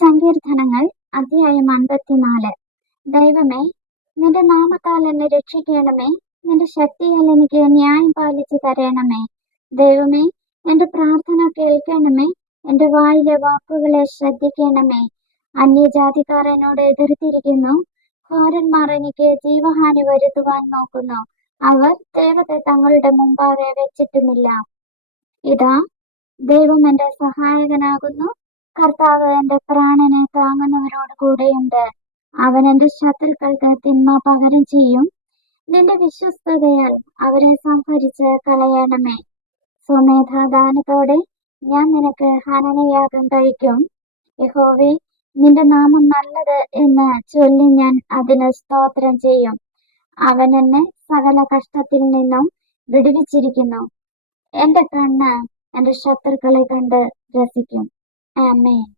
സങ്കീർത്തനങ്ങൾ അധ്യായം 54. ദൈവമേ, നിന്റെ നാമത്താൽ എന്നെ രക്ഷിക്കണമേ. നിന്റെ ശക്തിയാൽ എനിക്ക് ന്യായം പാലിച്ചു തരണമേ. ദൈവമേ, എന്റെ പ്രാർത്ഥന കേൾക്കണമേ. എന്റെ വായിലെ വാക്കുകളെ ശ്രദ്ധിക്കണമേ. അന്യജാതിക്കാർ എന്നോട് എതിർത്തിരിക്കുന്നു. ഘോരന്മാർ എനിക്ക് ജീവഹാനി വരുത്തുവാൻ നോക്കുന്നു. അവർ ദൈവത്തെ തങ്ങളുടെ മുമ്പാകെ വെച്ചിട്ടുമില്ല. ഇതാ, ദൈവം എന്റെ സഹായകനാകുന്നു. കർത്താവ് എന്റെ പ്രാണനെ താങ്ങുന്നവരോട് കൂടെയുണ്ട്. അവൻ എന്റെ ശത്രുക്കൾക്ക് തിന്മ പകരം ചെയ്യും. നിന്റെ വിശ്വസ്തതയാൽ അവരെ സംഹരിച്ച് കളയണമേ. സ്വമേധാദാനത്തോടെ ഞാൻ നിനക്ക് ഹനനയാഗം കഴിക്കും. യഹോവേ, നിന്റെ നാമം നല്ലത് എന്ന് ചൊല്ലി ഞാൻ അതിന് സ്തോത്രം ചെയ്യും. അവൻ എന്നെ സകല കഷ്ടത്തിൽ നിന്നും വിടുവിച്ചിരിക്കുന്നു. എന്റെ കണ്ണ് എന്റെ ശത്രുക്കളെ കണ്ട് രസിക്കും. ആമേൻ.